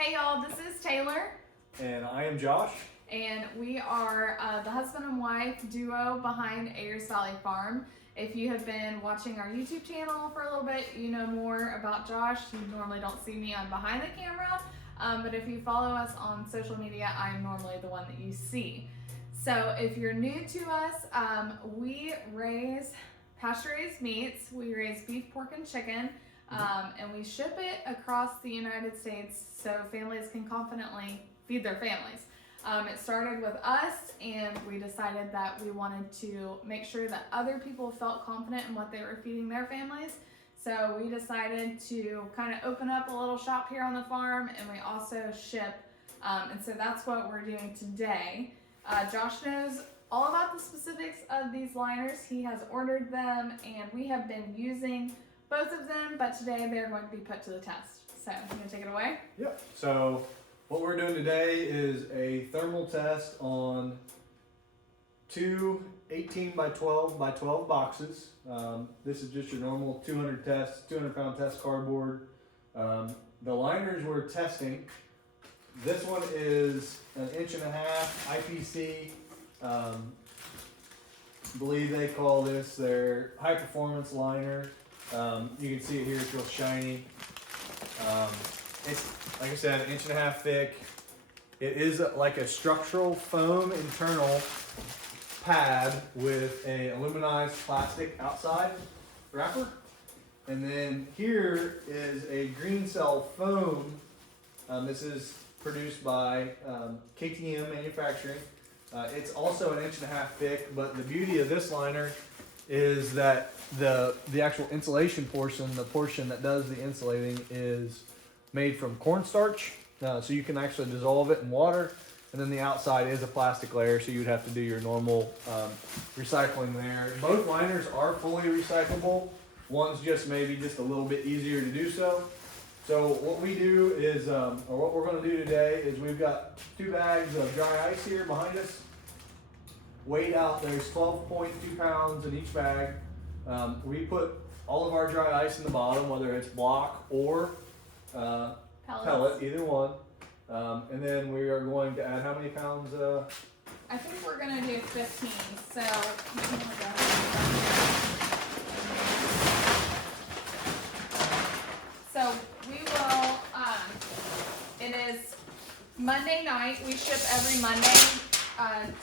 Hey y'all, this is Taylor. And I am Josh. And we are the husband and wife duo behind Ayers Valley Farm. If you have been watching our YouTube channel for a little bit, you know more about Josh. You normally don't see me on behind the camera, but if you follow us on social media, I'm normally the one that you see. So if you're new to us, we raise pasture-raised meats. We raise beef, pork, and chicken. And we ship it across the United States so families can confidently feed their families. It started with us, and we decided that we wanted to make sure that other people felt confident in what they were feeding their families. So we decided to kind of open up a little shop here on the farm, and we also ship. And so that's what we're doing today. Josh knows all about the specifics of these liners. He has ordered them, and we have been using both of them, but today they're going to be put to the test. So, you gonna take it away? Yep. So what we're doing today is a thermal test on two 18 by 12 by 12 boxes. This is just your normal 200 pound test cardboard. The liners we're testing, this one is an 1.5 inch IPC. I believe they call this their high performance liner. You can see it here, it's real shiny. It's, like I said, 1.5 inches thick. It is like a structural foam internal pad with a aluminized plastic outside wrapper. And then here is a green cell foam. This is produced by KTM Manufacturing. It's also 1.5 inches thick, but the beauty of this liner is that the actual insulation portion, the portion that does the insulating, is made from cornstarch. So you can actually dissolve it in water, and then the outside is a plastic layer, so you'd have to do your normal recycling there. Both liners are fully recyclable. One's just maybe just a little bit easier to do so. So what we do is, or what we're going to do today is we've got 2 bags of dry ice here behind us. Weighed out, there's 12.2 pounds in each bag. We put all of our dry ice in the bottom, whether it's block or pellet, either one. And then we are going to add how many pounds? I think we're gonna do 15. So we will. It is Monday night. We ship every Monday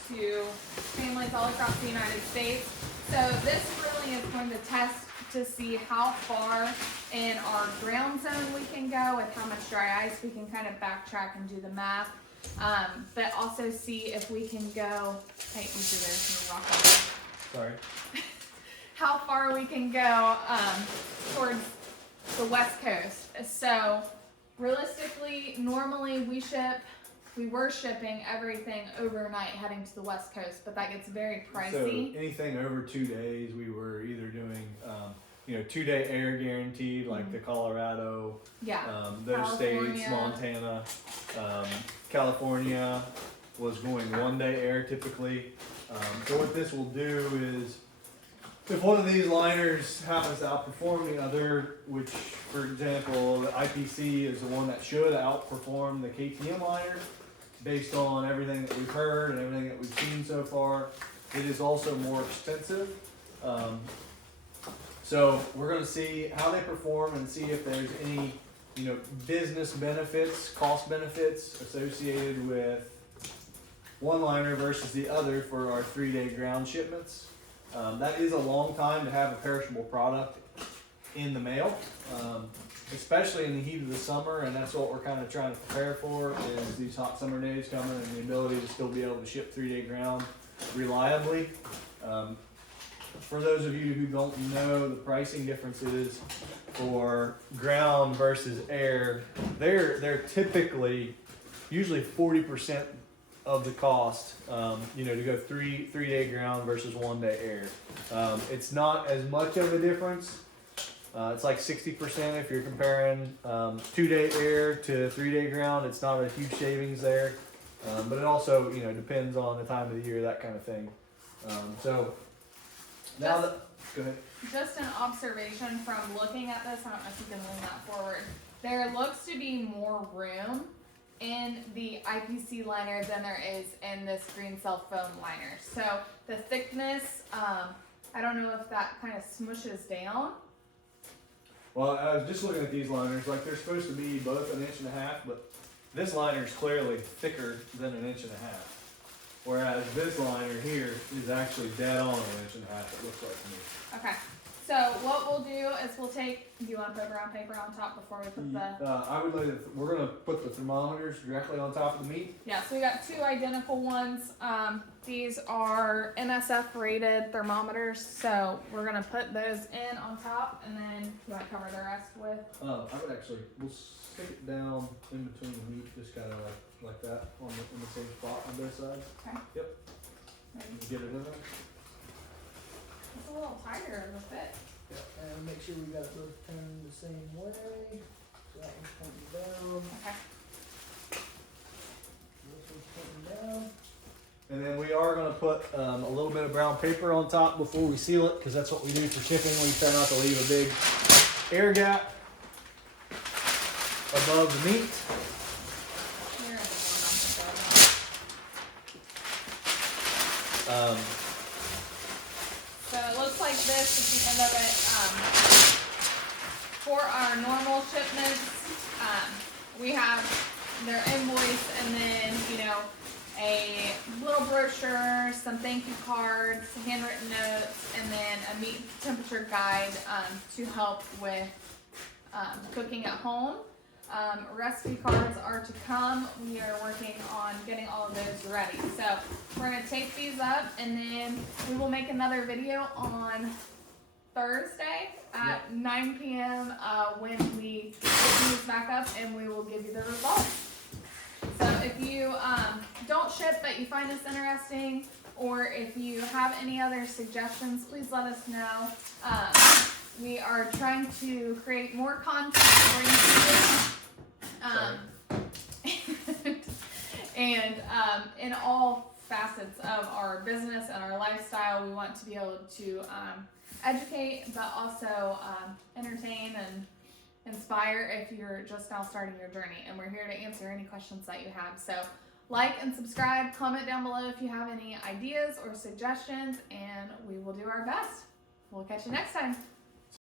to families all across the United States. So this really is going to test to see how far in our ground zone we can go with how much dry ice. We can kind of backtrack and do the math, but also see if we can go, hey, easy there, rock on. Sorry. How far we can go towards the West Coast. So realistically, normally we were shipping everything overnight heading to the West Coast, but that gets very pricey. So anything over 2 days, we were either doing, 2-day air guaranteed, like the Colorado, those California. states, Montana, California was going 1-day air typically. So what this will do is, if one of these liners happens to outperform the other, which, for example, the IPC is the one that should outperform the KTM liner, based on everything that we've heard and everything that we've seen so far, it is also more expensive. So we're going to see how they perform and see if there's any, business benefits, cost benefits associated with one liner versus the other for our 3-day ground shipments. That is a long time to have a perishable product in the mail, especially in the heat of the summer, and that's what we're kind of trying to prepare for, is these hot summer days coming and the ability to still be able to ship 3-day ground reliably. For those of you who don't know the pricing differences for ground versus air, they're typically usually 40% of the cost, to go 3-day ground versus 1-day air. It's not as much of a difference. It's like 60% if you're comparing 2-day air to 3-day ground. It's not a huge savings there, but it also depends on the time of the year, that kind of thing. So now go ahead. Just an observation from looking at this. I don't know if you can lean that forward. There looks to be more room in the IPC liner than there is in this green cell foam liner. So the thickness, I don't know if that kind of smushes down. Well, I was just looking at these liners, like they're supposed to be both 1.5 inches, but this liner is clearly thicker than 1.5 inches. Whereas this liner here is actually dead on 1.5 inches, it looks like to me. Okay. So what we'll do is we'll take, do you want to put brown paper on top before we put the... I would like we're going to put the thermometers directly on top of the meat. Yeah, so we got 2 identical ones. These are NSF rated thermometers, so we're going to put those in on top, and then you want to cover the rest with... I would actually, we'll stick it down in between the meat, just kind of like that, in the same spot on both sides. Okay. Yep. Ready? Get it in there. It's a little tighter of a fit. Yeah, and make sure we got it both turned the same way. So that one's pointing down, Okay. this one's pointing down. And then we are going to put a little bit of brown paper on top before we seal it, because that's what we do for shipping. We try not to leave a big air gap above the meat. Here, I just want to go. So it looks like this at the end of it. For our normal shipments, we have their invoice and then, you know, a little brochure, some thank you cards, handwritten notes, and then a meat temperature guide to help with cooking at home. Recipe cards are to come. We are working on getting all of those ready. So we're going to tape these up, and then we will make another video on Thursday at 9 p.m. When we get these back up, and we will give you the results. So if you don't ship but you find this interesting, or if you have any other suggestions, please let us know. We are trying to create more content for you. And in all facets of our business and our lifestyle, we want to be able to educate, but also entertain and inspire if you're just now starting your journey. And we're here to answer any questions that you have. So like and subscribe, comment down below if you have any ideas or suggestions, and we will do our best. We'll catch you next time.